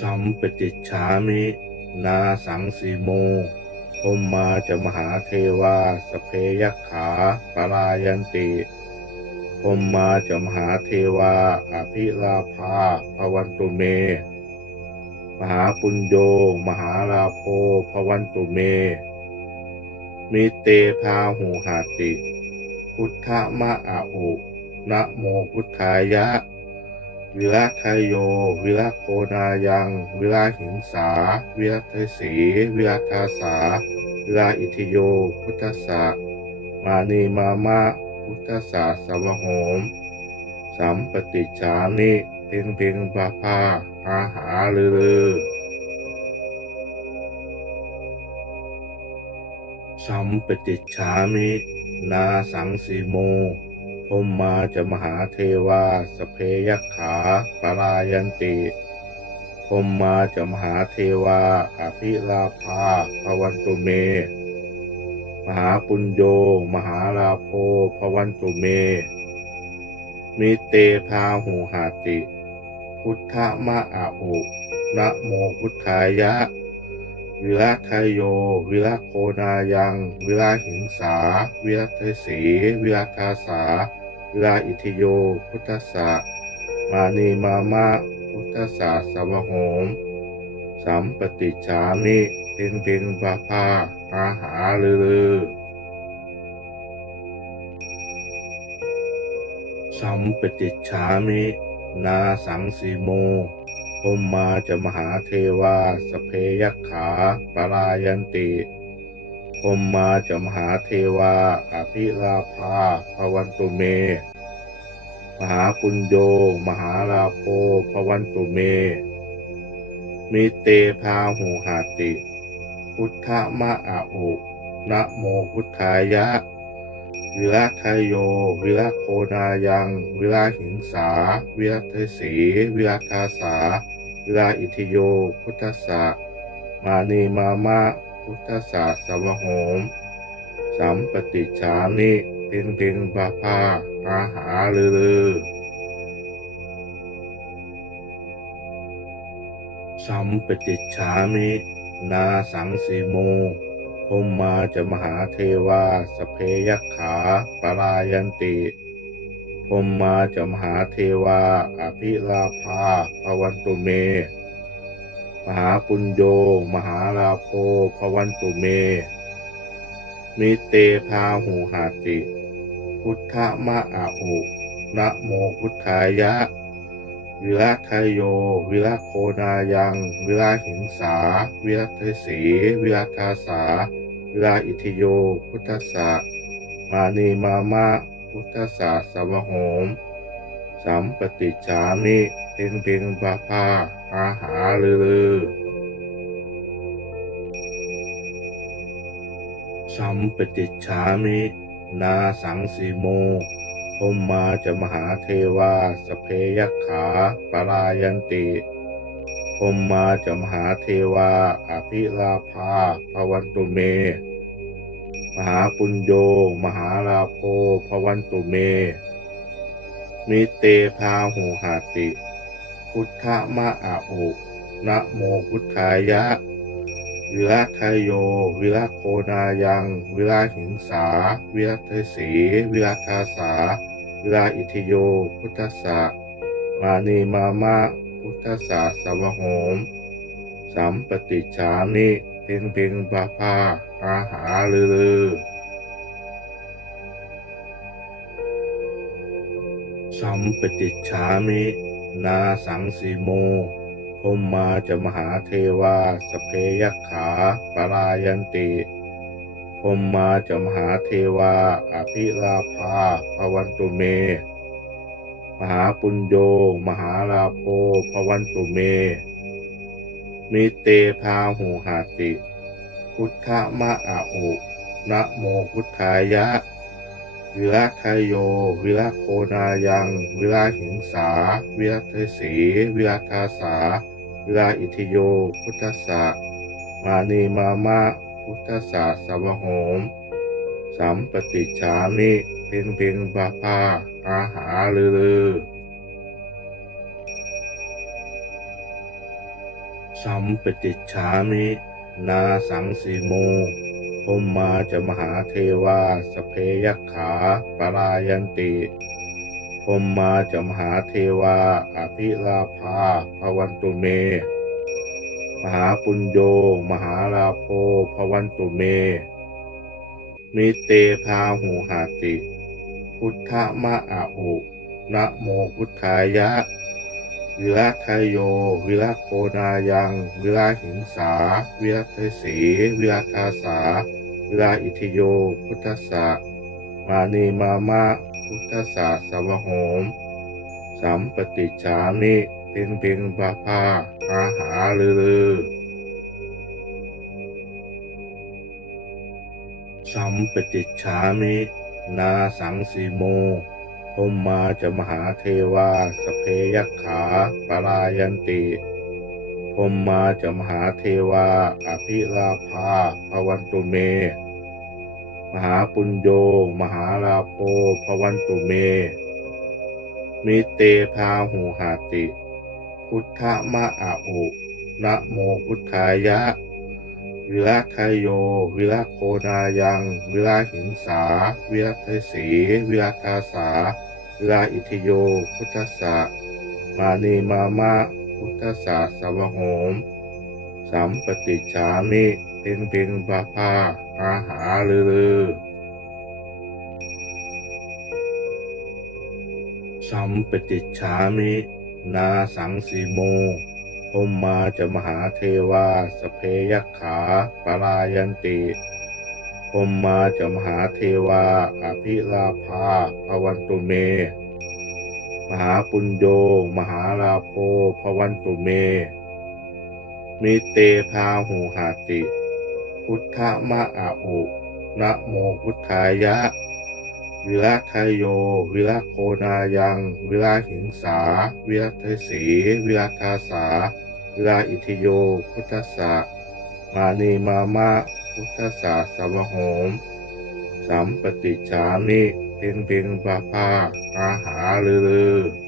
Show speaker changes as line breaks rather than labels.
สัมปติชามิ นาสังสีโมพมมาจะมหาเทวาสเพยัคขาปรายันติพมมาจะมหาเทวาอภิลาภาภวันตุเม มหาปุญโยมหาลาโภภวันตุเม มิเตพาหูหาติ พุทธมะอาอุนะโมพุทธายะ วิรัตโย วิรัโคนายัง วิรัตหิงสา วิรัตสีวิรัตาสา วิรัตอิทิโย พุทธสะมานีมามะ พุทธสสะสวโหม สัมปติชานิเพ่งเพ่งปาพาอาหาลือลือสัมปติชามิ นาสังสีโม พมมาจะมหาเทวาสเพยัคขาปรายันติพมมาจะมหาเทวาอภิลาภาภวันตุเม มหาปุญโย มหาลาโภภวันตุเม มิเตพาหูหาติ พุทธมะอาอุนะโมพุทธายะ วิรัตโย วิรัตโคนายัง วิรัตหิงสา วิรัตสี วิรัตาสาวิ รัตอิทิโย พุทธสะมานีมามะพุทธสสะสวโหม สัมปติชามิเพ่งเพ่งปาพาอาหาลือลือ สัมปติชามิ นาสังสีโมพมมาจะมหาเทวา สเพยัคขาปรายันติ พมมาจมหาเทวาอภิลาภาภวันตุเม มหาปุญโยมหาลาโภภวันตุเม มิเตพาหูหาติ พุทธมะอาอุนะโมพุทธายะ วิรัตโย วิรัตโคนายัง วิรัตหิงสา วิรัตสีวิรัตาสา วิรัตอิทิโย พุทธสะมานีมามะ พุทธสสะสวโหม สัมปติชานิเพ่งเพ่งปาพาอาหาลือลือ สัมปติชามินาสังสีโมพมมาจะมหาเทวาสเพยัคขาปรายันติพมมาจะมหาเทวาอภิลาภาภวันตุเม มหาปุญโย มหาลาโภภวันตุเม มิเตพาหูหาติ พุทธมะอาอุนะโมพุทธายะ วิรัตโย วิรัตโคนายัง วิรัตหิงสา วิรัตสีวิรัตาสา วิรัตอิทิโย พุทธสสะมานีมามะ พุทธสสะสวโหม สัมปติชามิเพ่งเพ่งปาพา อาหาลือลือสัมปติชามิ นาสังสีโมพมมาจะมหาเทวา สเพยคขาปรายันติพมมาจะมหาเทวา อภิลาภาภวันตุเม มหาปุญโย มหาลาโภภวันตุเม มิเตพาหูหาติ พุทธมะอาอุนะโมพุทธายะวิรัตโย วิรัตโคนายัง วิรัตหิงสา วิรัตสีวิรัตาสา วิรัตอิทิโย พุทธสะมานีมามะพุทธสสะสวโหม สัมปติชานิเพ่งเพ่งปาพาอาหาลือลือ สัมปติชามิ นาสังสีโมพมมาจะมหาเทวาสเพยัคขาปรายันติพมมาจะมหาเทวา อภิลาภาภวันตุเม มหาปุญโยมหาลาโภภวันตุเม มิเตพาหูหาติ พุทธมะอาอุนะโมพุทธายะ วิรัตโย วิรัตโคนายัง วิรัตหิงสา วิรัตสีวิรัตาสา วิรัอิทิโย พุทธสะมานีมามะพุทธสะสวโหมสัมปติชามิเพ่งเพ่งปาพาอาหาลือลือสสัมปติชามิ นาสังสีโม พมมาจะมหาเทวาสเพยัคขาปรายันติพมมาจะมหาเทวาอภิลาภาภวันตุเม มหาปุญโย มหาลาโภภวันตุเม มิเตพาหูหาติ พุทธมะอาอุนะโมพุทธายะ วิรัตโย วิรัตโคนายัง วิราหิงสา วิรัตสี วิรัตอาสาวิ ราอิทิโย พุทธสะมานีมามะ พุทธสะสวโหม สัมปติชามิเพ่งเพ่งปะพาอาหาลือสัมปติชามิ นาสังสีโมพมมาจะมหาเทวา สเพยัคขาปรายันติ พมมาจะมหาเทวา อภิลาภาภวันตุเม มหาปุญโย มหาลาโภภวันตุเม มิเตพาหูหาติ พุทธมะอาอุนะโมพุทธายะ วิรัตโย วิรัตโคนายัง วิราหิงสา วิรัตสีวิรัตอาสา วิราอิทิโย พุทธสะมานีมามะ พุทธสสะสวโหม สัมปติชามิเพ่งเพ่งปะพาอาหาลือลือ สัมปติชามิ นาสังสีโมพมมาจะมหาเทวาสเพยัคขาปรายันติพมมาจะมหาเทวาอภิลาภาภวันตุเม มหาปุญโย มหาลาโภภวันตุเม มิเตพาหูหาติ พุทธมะอาอุนะโมพุทธายะ วิรัตโย วิรัโคนายัง วิราหิงสา วิรัตสีวิรัตาสา วิราอิทิโย พุทธสสะมานีมามะพุทธสสะสวโหมสัมปติชามิ เพ่งเพ่งปาปาอาหาลือลือ